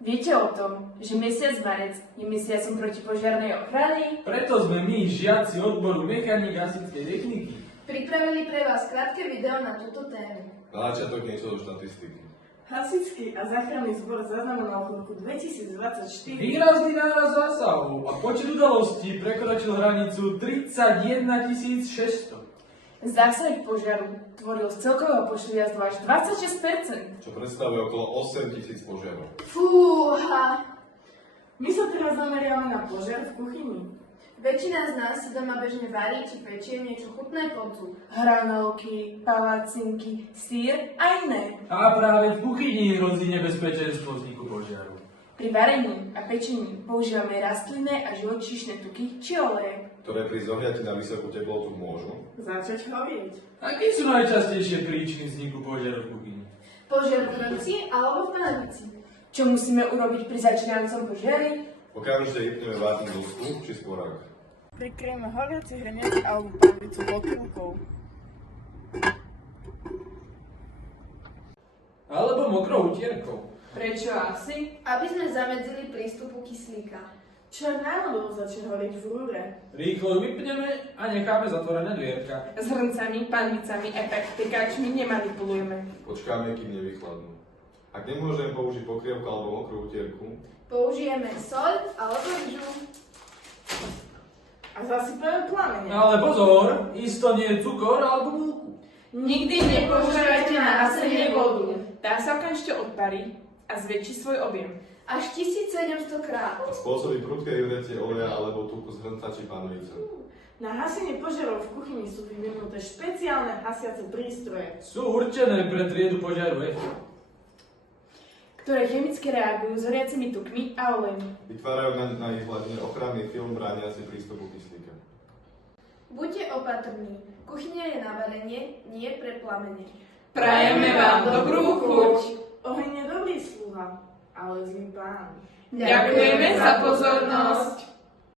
Viete o tom, že mesiac marec je mesiacom protipožiarnej ochrany? Preto sme my, žiaci odboru mechanik hasičskej techniky. Pripravili pre vás krátke video na túto tému. Na začiatok niečo do štatistiky. Hasičský a záchranný zbor zaznamenal v roku 2024 Výrazný náraz zásahov a počet udalostí prekročil hranicu 31 600. Zásah požiaru tvoril z celkového počtu jazdov až 26%. Čo predstavuje okolo 8 000 požiarov. Fúha! My sa teraz zameriame na požiar v kuchyni. Väčšina z nás si doma bežne varí či pečie niečo chutné pod zub. Hranolky, palacinky, syr a iné. A práve v kuchyni hrozí nebezpečenstvo vzniku požiaru. Pri varení a pečení používame rastlinné a živočíšne tuky či oleje. Ktoré pri zohriati na vysokú teplotu môžu Začať horieť. Aké sú najčastejšie príčiny vzniku požiaru v kuchyni? Požiar v hrnci alebo v pánvici. Čo musíme urobiť pri začínajúcom požiari? okamžite vypneme vátnu dosku či sporák. Prikryjeme horiaci hrniec alebo pánvicu pokrývkou. Alebo mokrou utierkou. Prečo asi? Aby sme zamedzili prístupu kyslíka. Čo náhodou začne horieť v rúre? Rýchlo ju vypneme a necháme zatvorené dvierka. S hrncami, panvicami a pekáčmi nemanipulujeme. Počkáme, kým nevychladnú. Ak nemôžeme použiť pokrievku alebo mokrú utierku, Použijeme soľ alebo rýžu. A zasypeme plamene. Ale pozor, isto nie je cukor alebo múku. Nikdy nepoužívajte na hasenie vodu. Tá sa okamžite odparí a zväčší svoj objem. Až 1700 krát. a spôsobí prudké vyvretie oleja alebo tuku z hrnca či panvice. Na hasenie požiarov v kuchyni sú vyvinuté špeciálne hasiace prístroje. Sú určené pre triedu požiaru F. Ktoré chemicky reagujú s horiacimi tukmi a olejmi. Vytvárajú na ich hladine ochranný film brániaci prístupu kyslíka. Buďte opatrní. Kuchyňa je na varenie, nie pre plamene. Prajeme vám dobrú chuť. Oheň je dobrý sluha, ale zlý pán. Ďakujeme za pozornosť.